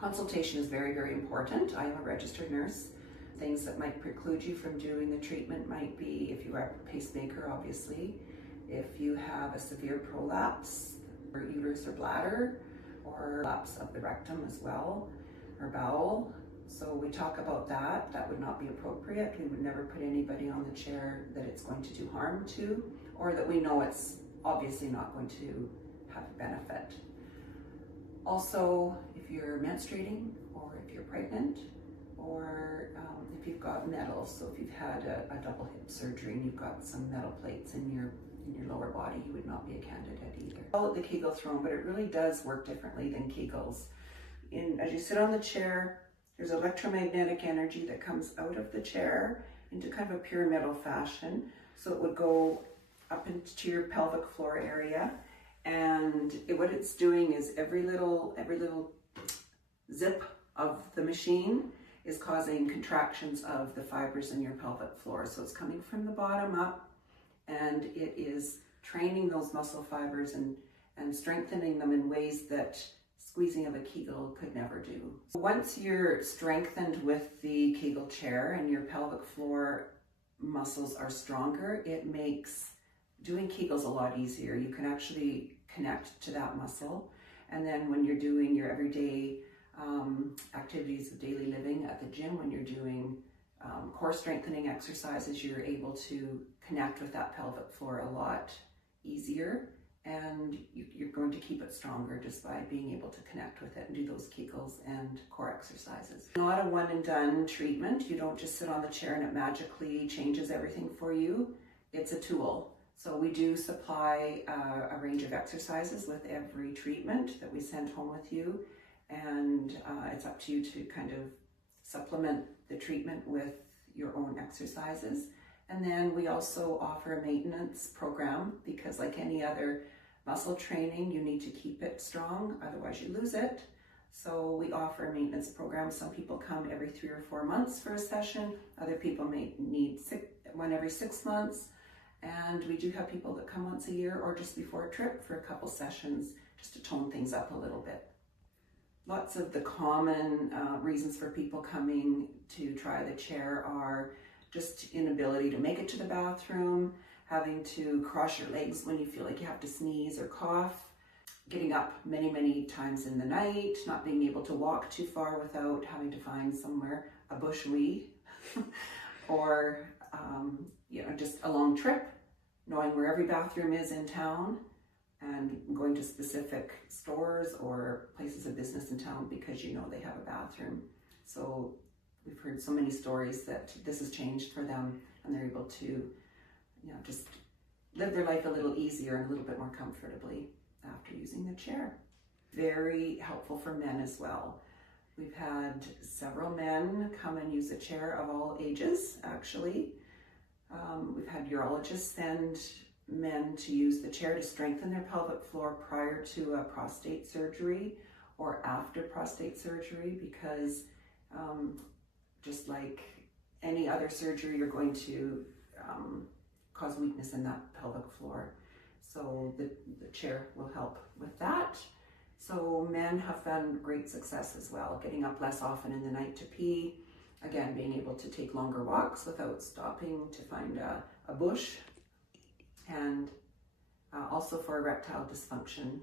Consultation is very, very important. I am a registered nurse. Things that might preclude you from doing the treatment might be if you are a pacemaker, obviously, if you have a severe prolapse or uterus or bladder, or lapse of the rectum as well, or bowel. So we talk about that. That would not be appropriate. We would never put anybody on the chair that it's going to do harm to, or that we know it's obviously not going to have a benefit. Also, if you're menstruating, or if you're pregnant, or if you've got metal, so if you've had a double hip surgery and you've got some metal plates in your lower body, you would not be a candidate either. I call it the Kegel Throne, but it really does work differently than Kegels. As you sit on the chair, there's electromagnetic energy that comes out of the chair into kind of a pyramidal fashion. So it would go up into your pelvic floor area, and what it's doing is every little zip of the machine is causing contractions of the fibers in your pelvic floor. So it's coming from the bottom up, and it is training those muscle fibers and strengthening them in ways that squeezing of a Kegel could never do. Once you're strengthened with the Kegel chair and your pelvic floor muscles are stronger, it makes doing Kegels a lot easier. You can actually connect to that muscle. And then when you're doing your everyday activities of daily living at the gym, when you're doing core strengthening exercises, you're able to connect with that pelvic floor a lot easier, and you're going to keep it stronger just by being able to connect with it and do those Kegels and core exercises. Not a one and done treatment. You don't just sit on the chair and it magically changes everything for you. It's a tool. So we do supply a range of exercises with every treatment that we send home with you, and it's up to you to kind of supplement the treatment with your own exercises. And then we also offer a maintenance program, because like any other muscle training, you need to keep it strong, otherwise you lose it. So we offer a maintenance program. Some people come every 3 or 4 months for a session. Other people may need one every 6 months. And we do have people that come once a year or just before a trip for a couple sessions, just to tone things up a little bit. Lots of the common reasons for people coming to try the chair are just inability to make it to the bathroom, having to cross your legs when you feel like you have to sneeze or cough, getting up many, many times in the night, not being able to walk too far without having to find somewhere, a bush wee, or just a long trip, knowing where every bathroom is in town, and going to specific stores or places of business in town because you know they have a bathroom. So we've heard so many stories that this has changed for them, and they're able to, just live their life a little easier and a little bit more comfortably after using the chair. Very helpful for men as well. We've had several men come and use the chair of all ages, actually. We've had urologists send men to use the chair to strengthen their pelvic floor prior to a prostate surgery or after prostate surgery, because just like any other surgery, you're going to cause weakness in that pelvic floor. So the chair will help with that. So men have found great success as well, getting up less often in the night to pee. Again, being able to take longer walks without stopping to find a bush. And also for erectile dysfunction,